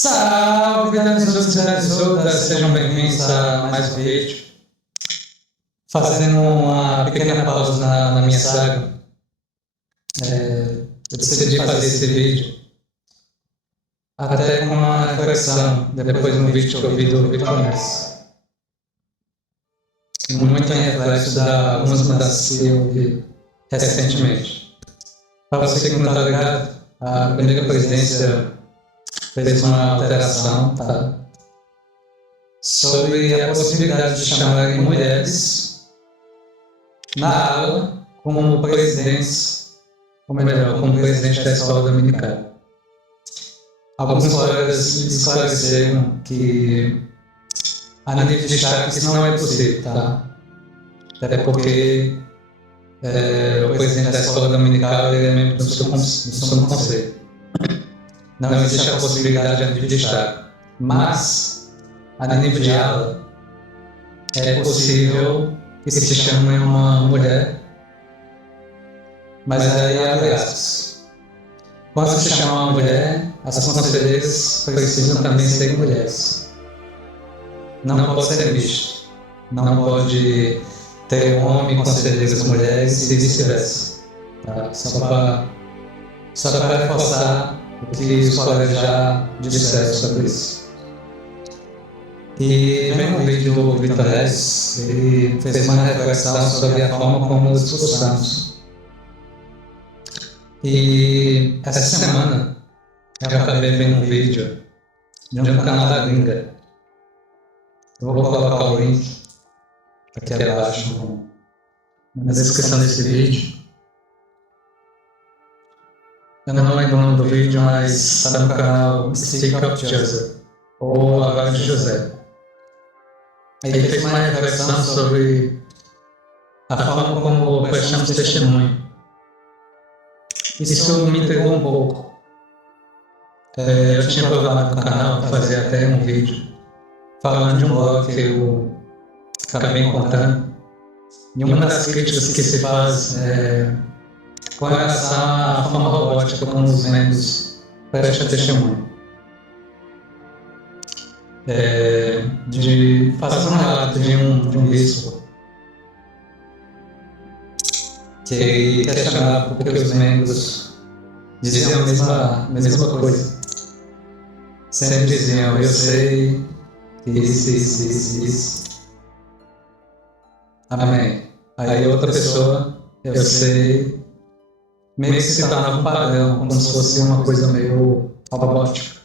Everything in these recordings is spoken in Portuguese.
Salve, Danças, sejam bem-vindos a mais um vídeo. Fazendo uma pequena pausa na minha saga, eu decidi fazer esse vídeo até com uma reflexão, depois de um vídeo que eu vi do Vitor Ness. Muito em reflexo de algumas mudanças que eu vi recentemente. Para você que não está ligado, a primeira presidência fez uma alteração, tá? Sobre a possibilidade de chamarem mulheres na aula como presidentes, ou melhor, como presidente da escola dominical. Alguns colegas esclareceram que a nível de Estado isso não é possível, tá? Até porque o presidente da escola dominical ele é membro do seu conselho. Não existe a possibilidade a nível de Estado. Mas, a nível de aula, é possível que se chame uma mulher, mas aí abre aspas. Quando se chama uma mulher, as conselheiras precisam também ser mulheres. Não pode ser misto. Não pode ter um homem conselheiras mulheres e vice-versa. Tá? Só para reforçar o que os colegas já disseram sobre isso. E vendo um vídeo do Vitor Ness, ele fez uma reflexão sobre a forma como nos discursamos. E essa semana eu acabei vendo um vídeo de um canal da gringa. Eu vou colocar o link aqui abaixo na descrição desse vídeo. Eu não lembro o nome do vídeo, mas está no canal Stick of Joseph, ou A Vara de José. Ele fez uma reflexão sobre a forma como prestamos testemunho. Isso me intrigou um pouco. Eu tinha programado no canal fazer até um vídeo falando de um blog que eu acabei encontrando. E uma das críticas que se faz com relação à forma robótica como os membros prestam testemunho. De fazer um relato de um bispo que ele questionava porque os membros diziam a mesma coisa. Sempre diziam, eu sei que isso. Amém. Aí outra pessoa, eu sei, meio que se tornava um padrão, como se fosse uma coisa meio robótica.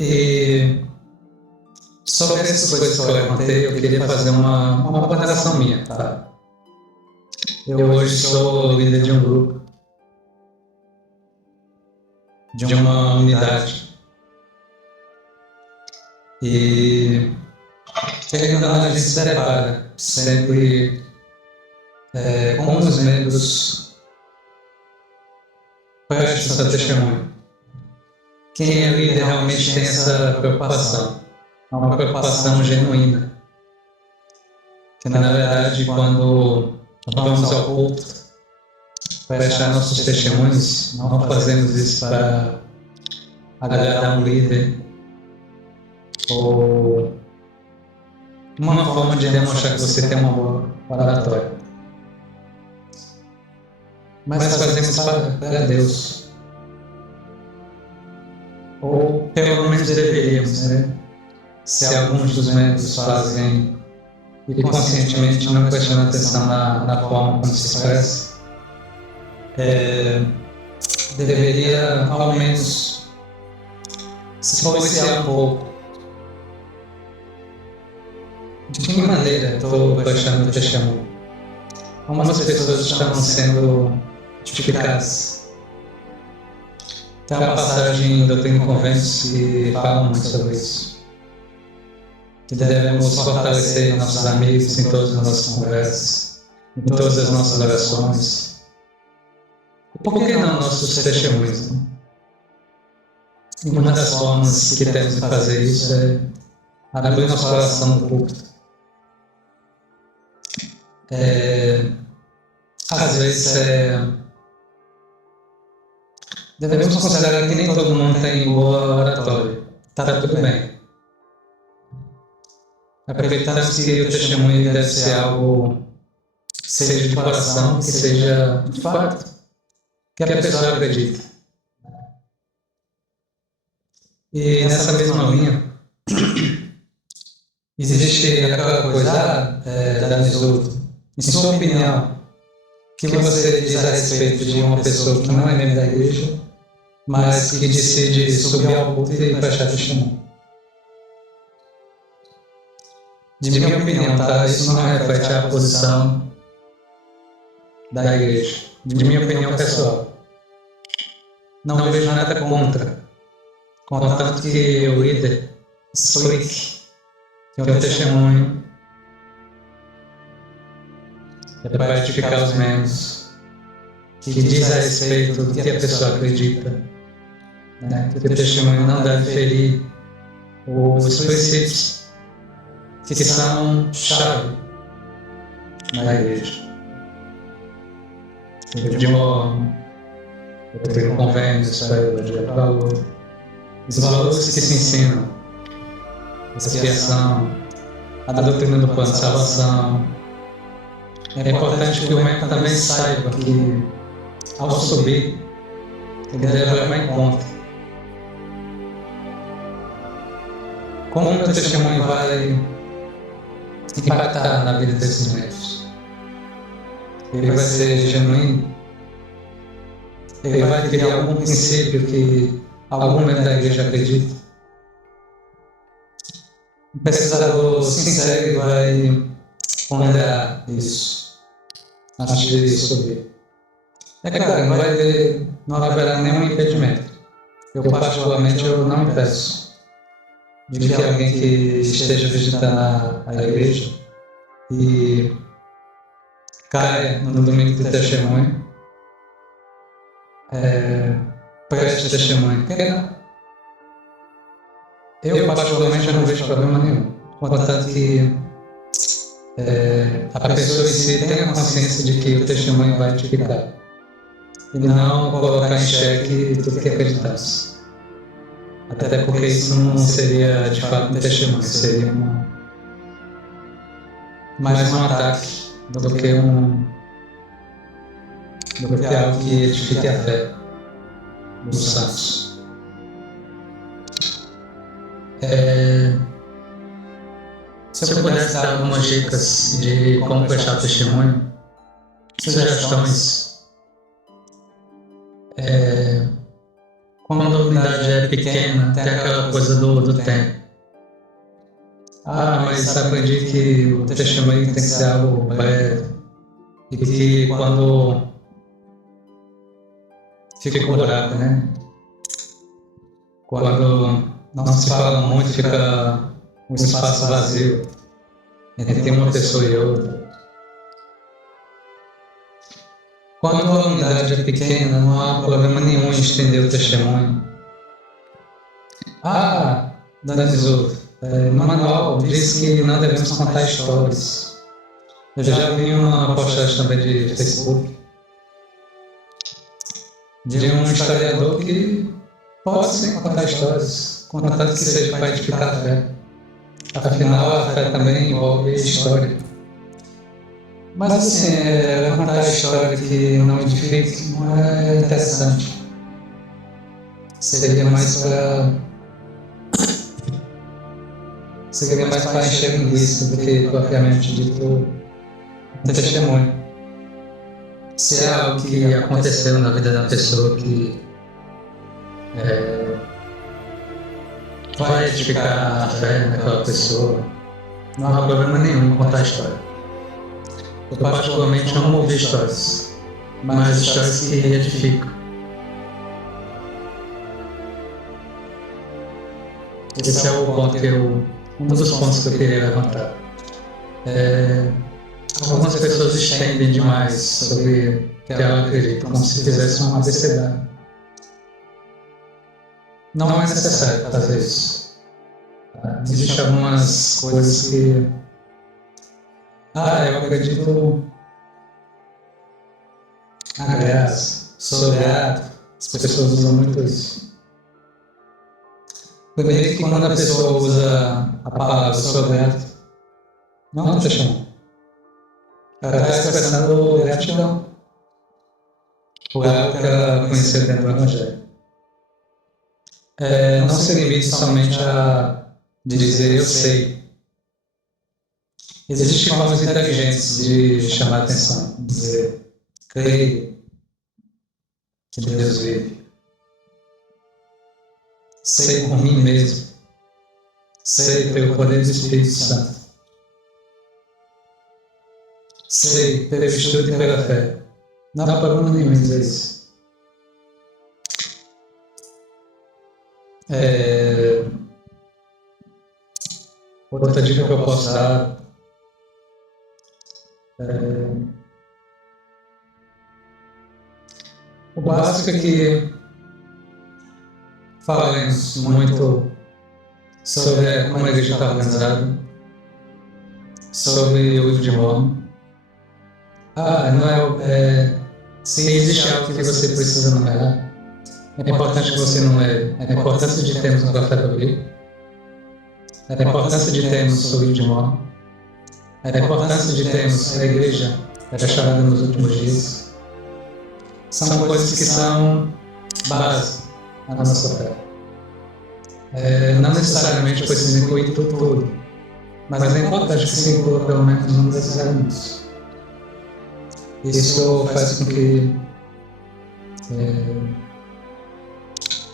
E sobre essas coisas que eu levantei, eu queria fazer uma ponderação minha, tá? Eu hoje sou líder de um grupo, de uma unidade. E querendo ou não, a gente se depara sempre com os membros prestam seu testemunho. Quem é líder realmente tem essa preocupação, uma preocupação genuína. Que na verdade, quando vamos ao culto prestar nossos testemunhos, não fazemos isso para agradar um líder ou uma forma de demonstrar que você tem uma boa oratória. Mas fazemos para Deus. Ou pelo menos deveríamos, né? Se alguns dos membros fazem e conscientemente não prestam atenção na forma como se expressa, deveria ao menos se policiar um pouco. De que maneira estou prestando testemunho? Como as pessoas estão sendo edificadas? Tem uma passagem em Doutrina e Conventos que fala muito sobre isso. Que devemos fortalecer nossos amigos em todas as nossas conversas, em todas as nossas orações. E por que não nossos testemunhos? Né? E uma das formas que temos de fazer isso é abrir nosso coração no culto. Às vezes devemos considerar que nem todo mundo tem boa oratória. Está tudo bem. Acreditamos que o testemunho deve ser algo que seja de coração, que seja de fato, que a pessoa acredita. E nessa mesma linha, existe aquela coisa, Danizuto, em sua opinião, que você diz a respeito de uma pessoa que não é membro da igreja, mas que decide subir ao púlpito e prestar testemunho. De minha opinião, tá? Isso não reflete a posição da igreja. De minha opinião pessoal. Não vejo nada contanto que o líder explique que o testemunho é para edificar os membros, que diz a respeito do que a pessoa acredita, né? Que o testemunho não deve ferir os princípios que são chave na igreja. De modo, doutrina convênio, esfera de valor, os valores que se ensinam, a expiação, a doutrina do plano de salvação. É importante que o membro também saiba que, ao subir, ele deve levar em conta como o meu testemunho vai impactar na vida desses membros. Ele vai ser genuíno, ele vai criar algum princípio que algum membro da igreja acredita. O pesquisador sincero vai ponderar isso antes de subir. É claro, não haverá nenhum impedimento. Eu particularmente não impeço de que alguém que esteja visitando a igreja e caia no domingo do testemunho, preste testemunho. Por que não? Eu particularmente não vejo problema nenhum, contanto que a pessoa em si tenha consciência de que o testemunho vai edificar e não colocar em xeque tudo que acreditamos. Até porque isso não seria de fato um testemunho, seria mais um ataque do que algo que edifique a fé dos santos. Se eu pudesse dar algumas dicas de como prestar testemunho, sugestões, quando a unidade é pequena, tem aquela coisa do tempo. Mas aprendi que o testemunho tem que ser algo breve e que quando fica um buraco, né? Quando não se fala muito, fica um espaço vazio entre uma pessoa e outra. Quando a unidade é pequena, não há problema nenhum em estender o testemunho. Danizuto, no manual diz que não devemos contar histórias. Eu já vi uma postagem também de Facebook de um historiador que pode sim contar histórias, contanto que seja para edificar a fé. Afinal, a fé também envolve história. Mas assim, contar a história que não edifique não é interessante. Seria mais para encher linguiça do que propriamente dito um testemunho. Se é algo que aconteceu na vida da pessoa que vai edificar a fé naquela pessoa, não há problema nenhum em contar a história. Eu particularmente amo ouvir histórias, mas histórias que edificam. Esse é o ponto um dos pontos que eu queria levantar. Algumas pessoas estendem demais sobre o que ela acredita, como se fizesse uma abecedário. Não é necessário fazer isso. Existem algumas coisas que... eu acredito na graça, sou grato, As pessoas usam muito isso. Primeiro que quando a pessoa usa a palavra sou grato, não está chamando. Ela está expressando gratidão por algo que ela conheceu dentro do Evangelho. Não se limite somente a dizer eu sei. Existem formas inteligentes de chamar a atenção, dizer creio que Deus vive. Sei por mim mesmo. Sei pelo poder do Espírito Santo. Sei pelo estudo e pela fé. Não há problema nenhum em dizer isso. Outra dica que eu posso dar o básico é que falamos muito sobre como a igreja está organizada, sobre o livro de Mormon. Se existe algo que você precisa numerar, é importante que você numere a importância de termos um profeta bíblico, a importância de termos o livro de Mormon, a importância de termos a igreja restaurada nos últimos dias. São coisas que são base na nossa fé. Não necessariamente precisa incluir tudo, mas é importante que se inclua pelo menos um desses elementos. Isso faz com que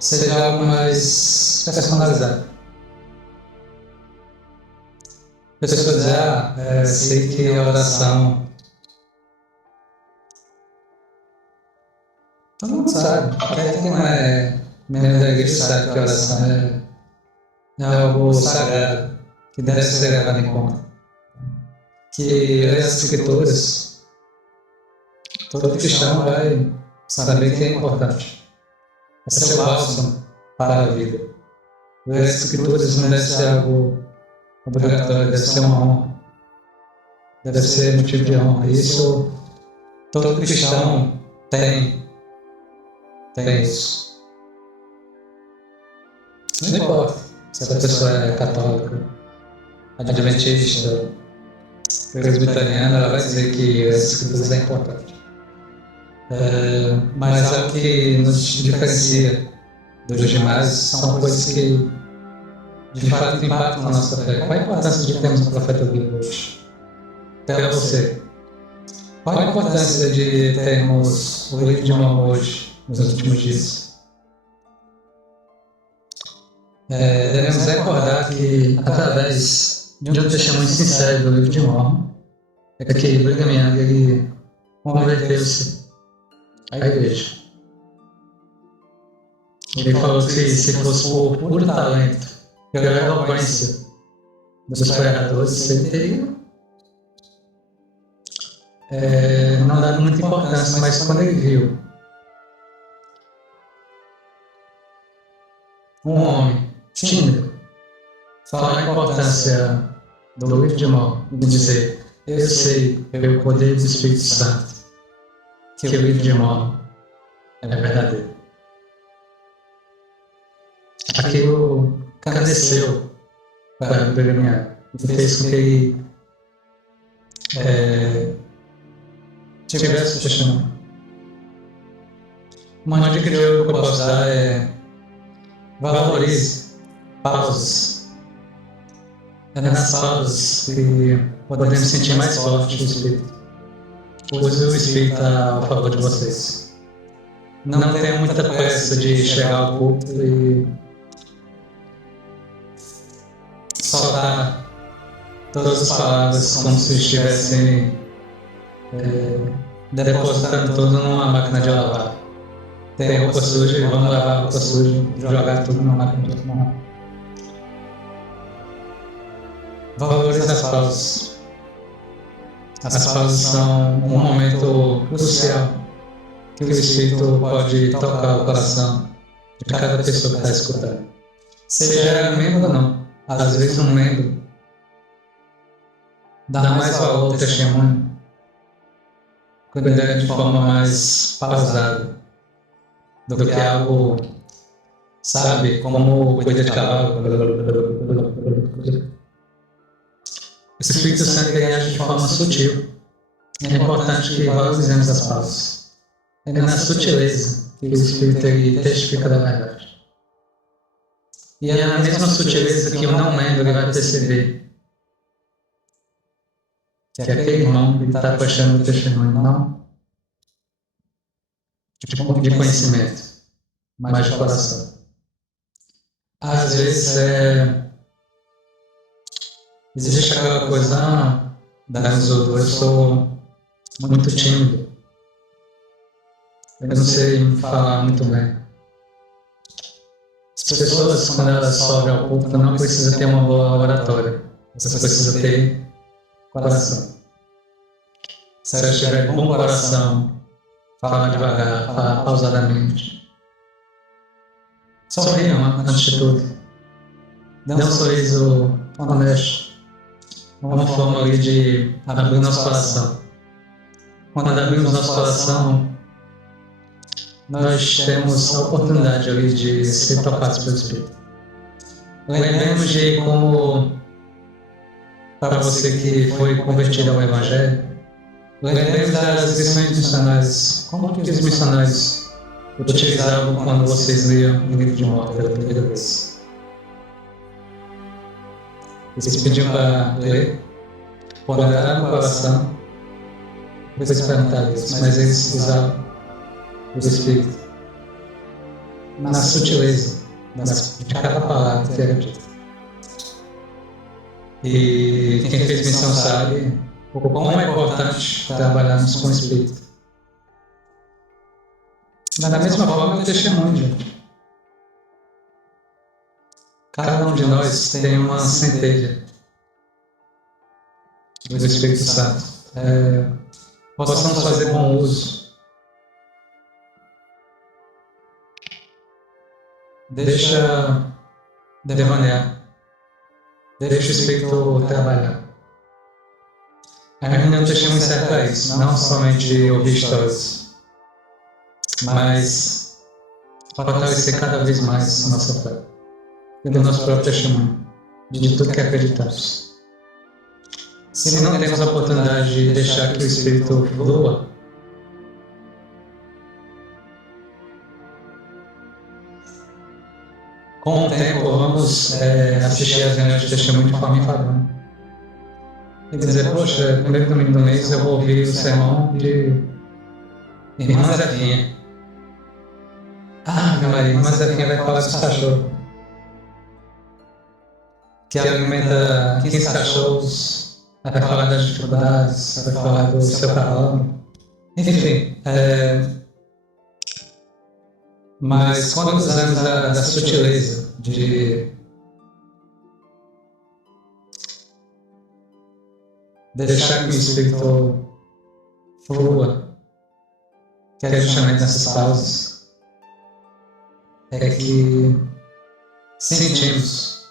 seja algo mais personalizado. A pessoa diz, sei que a oração... Todo mundo sabe, até quem não é membro da igreja sabe que a oração é algo sagrado, que deve ser levado em conta. Que as escrituras, todo cristão vai saber que é importante. É seu bálsamo para a vida. Ler as escrituras não deve ser algo obrigatório, deve ser uma honra. Deve ser motivo de honra. Isso todo cristão tem isso. Não importa se a pessoa é católica, adventista, presbiteriana, ela vai dizer que as escrituras é importante. Mas algo que nos diferencia dos demais são coisas que de fato impactam a nossa fé. Qual a importância de termos um profeta vivo hoje? Para você. Qual a importância de termos o livro de Mormon hoje, nos últimos dias? Devemos recordar que, através de um testemunho sincero do livro de Mormon, é que Brigham Young ele converteu-se à igreja. Ele falou que se fosse por puro talento, pela eloquência dos pregadores, ele teria não dado muita importância, mas quando ele viu um homem tímido falar a importância do livro de Mormon e dizer, eu sei pelo poder do Espírito Santo que o livro de Mormon é verdadeiro. Aquilo engrandeceu para o Brigham Young e fez com que ele tivesse questionamento. Uma dica de ouro que eu posso dar é valorize pausas. É nas pausas que podemos sentir mais forte o Espírito. Use o Espírito a favor de vocês. Não tenha muita pressa de chegar ao culto e soltar todas as palavras como se estivessem depositando tudo numa máquina de lavar. Tem roupa suja, vamos lavar a roupa suja, jogar tudo numa máquina de lavar. Valorize as pausas. As pausas são um momento crucial que o Espírito pode tocar o coração de cada pessoa que está escutando. Seja membro ou não, às vezes um membro dá mais valor ao testemunho quando ele é de forma mais pausada. do que algo, sabe, como corrida de cavalo. O Espírito Santo age de forma sutil. É importante que valorizemos as pausas. É na sutileza que o Espírito ele testifica da verdade. E é na mesma sutileza que o não lendo ele vai perceber que aquele irmão está prestando testemunho, não de conhecimento, mas de coração. Às vezes existe aquela coisa, Danizudo, eu sou muito tímido, eu não sei falar muito bem. As pessoas, quando elas sobem ao púlpito, não precisam ter uma boa oratória, elas precisam ter coração. Se elas tiverem bom coração, falar devagar, falar pausadamente, sorriam antes de tudo. Dê um sorriso honesto, uma forma ali de abrir nosso coração. Quando abrimos nosso coração, nós temos a oportunidade ali de ser tocados pelo Espírito. Lembremos de como, para você que foi convertido ao Evangelho, lembremos das lições missionárias. Como que os missionários utilizavam quando vocês liam o livro de Morte pela primeira vez? Eles pediam para ler, ponderar no coração, depois perguntar a Deus, mas eles usavam o Espírito na sutileza de cada palavra que era dita. E quem fez missão sabe o quão é importante trabalharmos com o Espírito. Da mesma forma, o testemunho, gente. Cada um de nós tem uma centelha do Espírito Santo. Possamos fazer bom uso. Deixa devanear. Deixa o Espírito trabalhar. A reunião do testemunho serve para isso, não somente ouvir histórias, mas fortalecer cada vez mais a nossa fé, pelo nosso próprio testemunho, de tudo que acreditamos. Se não temos a oportunidade de deixar que o Espírito flua, com o tempo vamos assistir às reuniões de testemunho de forma enfadonha. E dizer, poxa, no primeiro domingo do mês eu vou ouvir o sermão de Irmã Zefinha. Ah, meu marido, Irmã Zefinha vai falar dos cachorros. Que alimenta 15 cachorros, vai falar das dificuldades, vai falar do seu cavalo. Enfim, mas quando usamos da sutileza de deixar que o Espírito flua, que é justamente nessas pausas, é que sentimos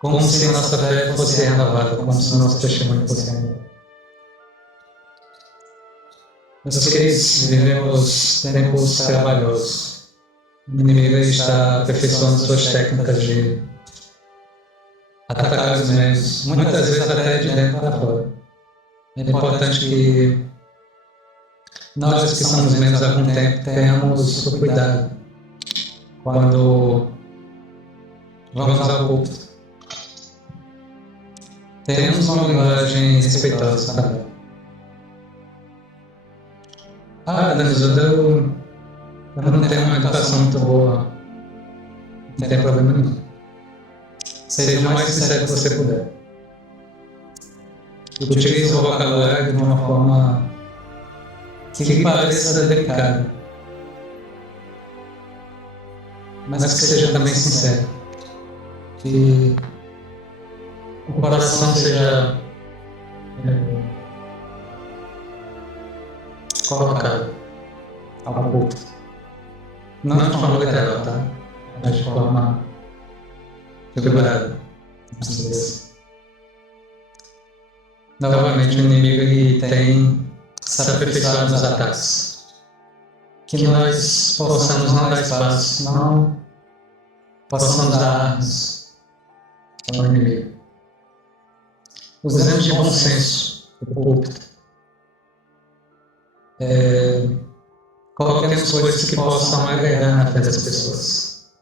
como se a nossa fé fosse renovada, como se o nosso testemunho fosse renovado. Meus queridos, vivemos tempos trabalhosos. O inimigo está aperfeiçoando suas técnicas de atacar os membros, muitas vezes até de dentro para fora. É importante que nós que somos membros há algum tempo tenhamos o cuidado quando vamos ao púlpito. Tenhamos uma linguagem respeitosa também. Danizudo, eu não tenho uma educação muito boa. Não tem problema nenhum. Seja o mais sincero que você puder. Utilize o vocabulário de uma forma que lhe pareça delicada, mas que seja também sincero. Que o coração seja colocado ao púlpito. Não de forma literal, tá? Mas de forma figurada. Novamente, o inimigo ele tem se aperfeiçoado nos ataques. que nós possamos não dar espaço, não possamos dar armas ao inimigo. Usemos de bom senso o púlpito. Coloquemos coisas que possam agregar na fé das pessoas.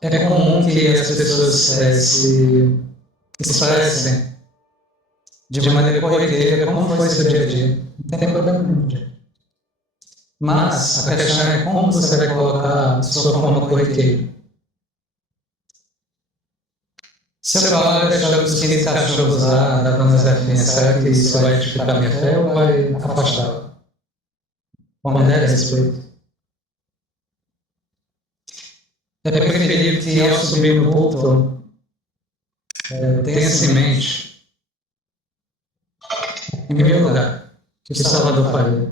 É comum que as pessoas se expressem de maneira corriqueira como foi seu dia a dia. Não tem problema nenhum. Mas a questão é como você vai colocar a sua forma corriqueira. Se eu falar deixar os 15 cachorros lá da dona Zefinha, será que isso vai edificar minha fé ou vai afastá-la? Pondere a respeito. É preferível que ao subir no púlpito tenha-se em mente, em meu lugar, que o Salvador faria.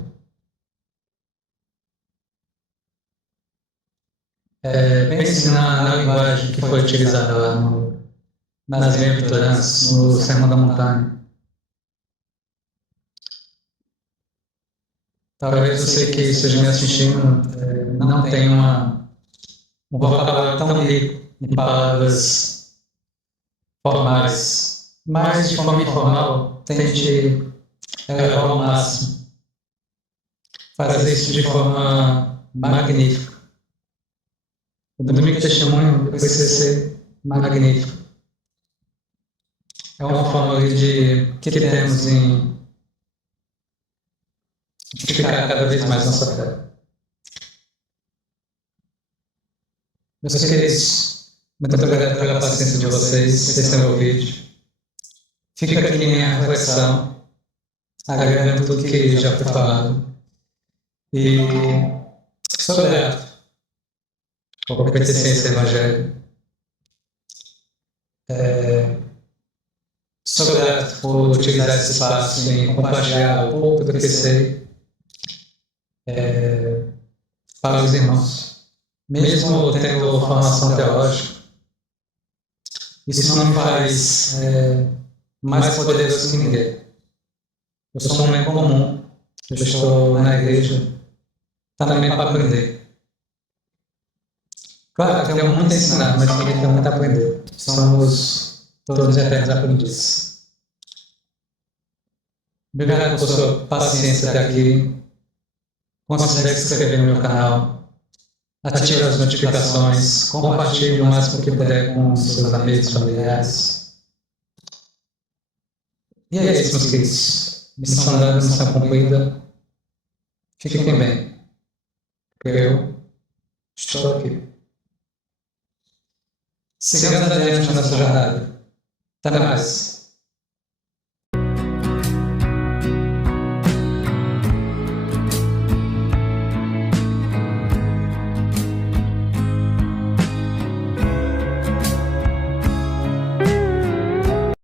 Pense na linguagem que foi utilizada lá nas bem-aventuranças, no Sermão da Montanha. Talvez você que esteja me assistindo não tenha um vocabulário tão rico em palavras formais, mas de forma informal, tente elevar ao máximo. Fazer isso de forma magnífica. O domingo de testemunho precisa ser magnífico. É uma forma que temos em ficar cada vez mais nossa fé. Meus queridos, muito obrigado pela paciência de vocês. Esse é o meu vídeo. Fica aqui minha reflexão, agregando tudo que já foi falado. E sou grato por pertencer a esse evangelho. Sou grato por utilizar esse espaço em compartilhar o pouco do que sei para os irmãos. Mesmo tendo formação teológica, isso não me faz mais poderoso que ninguém. Eu sou um membro comum, eu estou na igreja também para aprender. Claro, eu tenho muito a ensinar, mas também tenho muito a aprender. Somos todos eternos aprendizes. Obrigado por sua paciência até aqui. Considere se inscrever no meu canal. Ative as notificações. Compartilhe o máximo que puder com seus amigos, familiares. E é isso, meus queridos. Missão dada, missão cumprida. Fiquem bem. Eu estou aqui. Sigamos adiante na nossa jornada. Até mais.